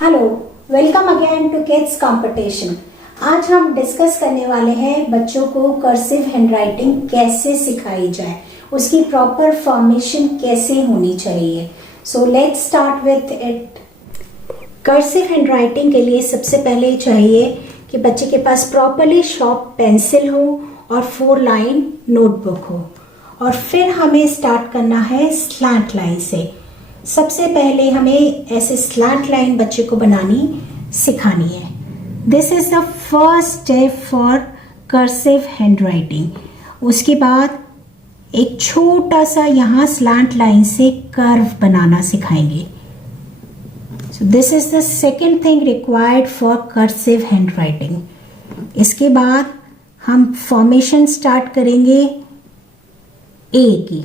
Hello, welcome again to kids competition. आज हम discuss करने वाले हैं बच्चों को कर्सिव हैंडराइटिंग कैसे सिखाई जाए, उसकी प्रॉपर फॉर्मेशन कैसे होनी चाहिए। So let's start with it. Cursive handwriting के लिए सबसे पहले चाहिए कि बच्चे के पास प्रॉपरली शार्प पेंसिल हो और 4 लाइन नोटबुक हो, और फिर हमें स्टार्ट करना है स्लैंट लाइन से। सबसे पहले हमें ऐसे स्लैंट लाइन बच्चे को बनानी सिखानी है। This is the first step for cursive handwriting. उसके बाद एक छोटा सा यहाँ स्लैंट लाइन से कर्व बनाना सिखाएंगे। So this is the second thing required for cursive handwriting. इसके बाद हम फॉर्मेशन स्टार्ट करेंगे ए की।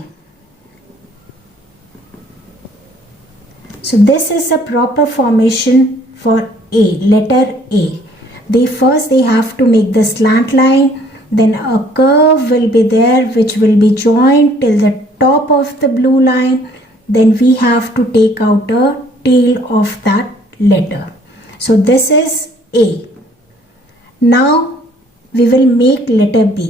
So this is a proper formation for A, letter A. They have to make the slant line, then a curve will be there which will be joined till the top of the blue line. Then we have to take out a tail of that letter. So this is A. Now we will make letter B.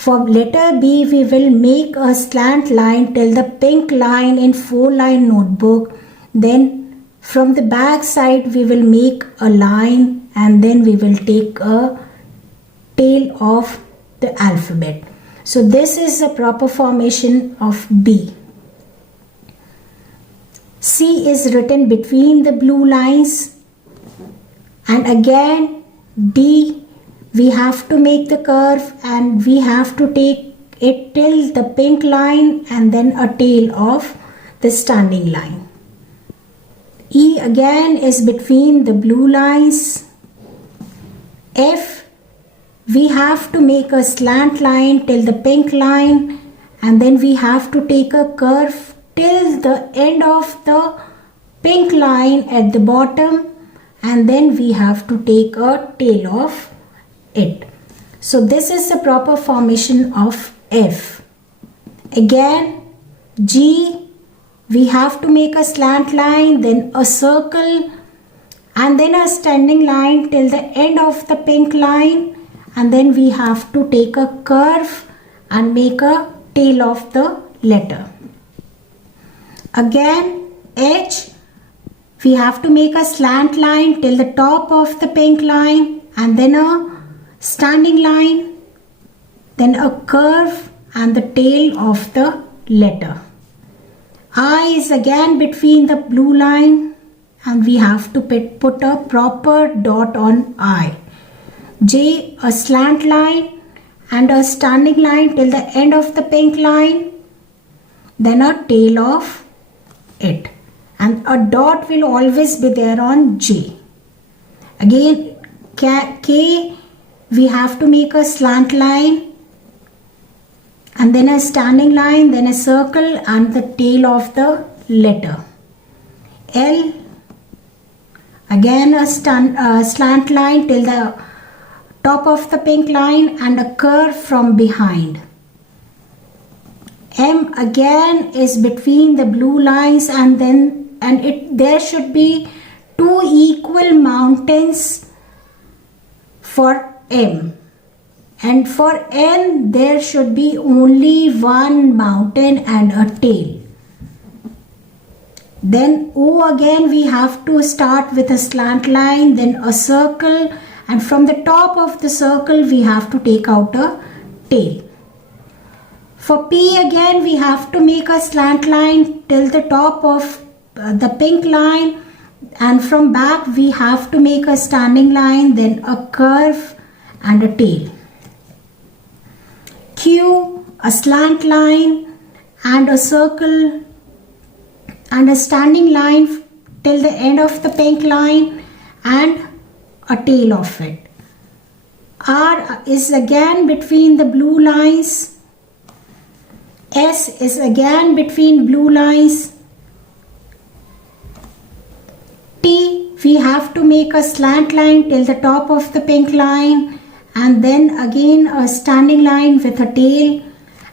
For letter B, we will make a slant line till the pink line in 4-line notebook. Then from the back side, we will make a line and then we will take a tail of the alphabet. So this is the proper formation of B. C is written between the blue lines, and again D. We have to make the curve and we have to take it till the pink line and then a tail of the standing line. E again is between the blue lines. F, we have to make a slant line till the pink line and then we have to take a curve till the end of the pink line at the bottom, and then we have to take a tail of it. So this is the proper formation of F. Again G, we have to make a slant line, then a circle and then a standing line till the end of the pink line, and then we have to take a curve and make a tail of the letter. Again H, we have to make a slant line till the top of the pink line and then a standing line, then a curve and the tail of the letter. I is again between the blue line and we have to put a proper dot on I. J, a slant line and a standing line till the end of the pink line, then a tail of it, and a dot will always be there on J. Again K, we have to make a slant line and then a standing line, then a circle and the tail of the letter. L, again a slant line till the top of the pink line and a curve from behind. M again is between the blue lines and there should be 2 equal mountains for M, and for N there should be only 1 mountain and a tail. Then O, again we have to start with a slant line, then a circle, and from the top of the circle we have to take out a tail. For P, again we have to make a slant line till the top of the pink line, and from back we have to make a standing line, then a curve and a tail. Q, a slant line and a circle and a standing line till the end of the pink line and a tail of it. R is again between the blue lines. S is again between blue lines. T, we have to make a slant line till the top of the pink line and then again a standing line with a tail,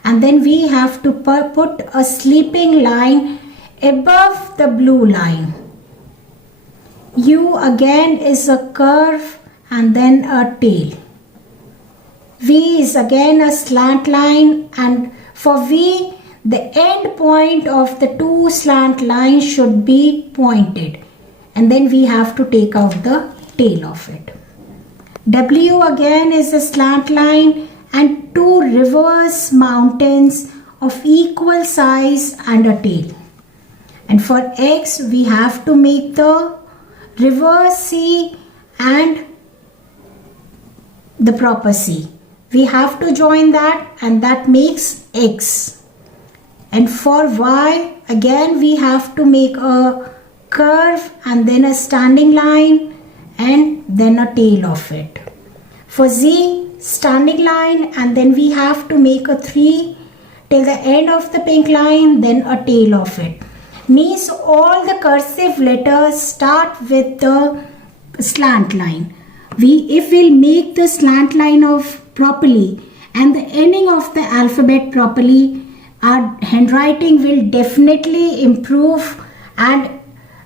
and then we have to put a sleeping line above the blue line. U again is a curve and then a tail. V is again a slant line, and for V, the end point of the two slant lines should be pointed, and then we have to take out the tail of it. W again is a slant line and two reverse mountains of equal size and a tail. And for X, we have to make the reverse C and the proper C. We have to join that, and that makes X. And for Y, again we have to make a curve and then a standing line and then a tail of it. For Z, standing line, and then we have to make a 3 till the end of the pink line, then a tail of it. Means all the cursive letters start with the slant line. If we'll make the slant line of properly and the ending of the alphabet properly, our handwriting will definitely improve and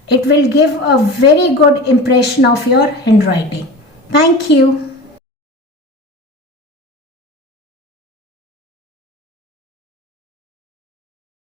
it will give a very good impression of your handwriting. Thank you.